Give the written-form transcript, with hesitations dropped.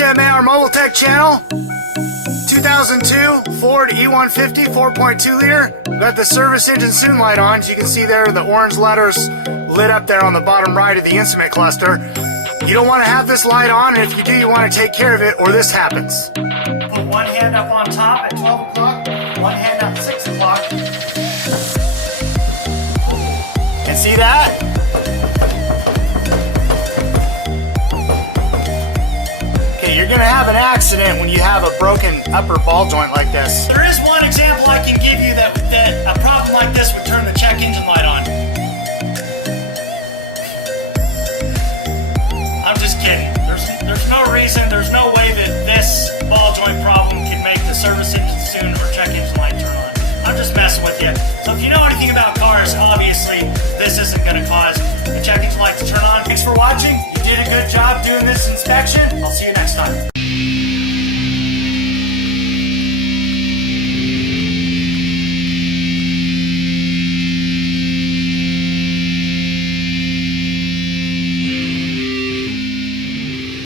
HMAR Mobile Tech Channel. 2002 Ford E150 4.2 liter. Got the service engine soon light on. As you can see there, the orange letters lit up there on the bottom right of the instrument cluster. You don't want to have this light on, and if you do, you want to take care of it or this happens. Put one hand up on top at 12 o'clock, one hand up at 6 o'clock. And see that? Okay, you're going to have an accident when you have a broken upper ball joint like this. There is one example I can give you that a problem like this would turn the check engine light on. I'm just kidding. There's no reason, there's no way that this ball joint problem can make the service engine soon or check engine light turn on. I'm just messing with you. So if you know anything about cars, obviously this isn't going to cause the check engine light to turn on. Thanks for watching. You did a good job doing this inspection. I'll see you next time.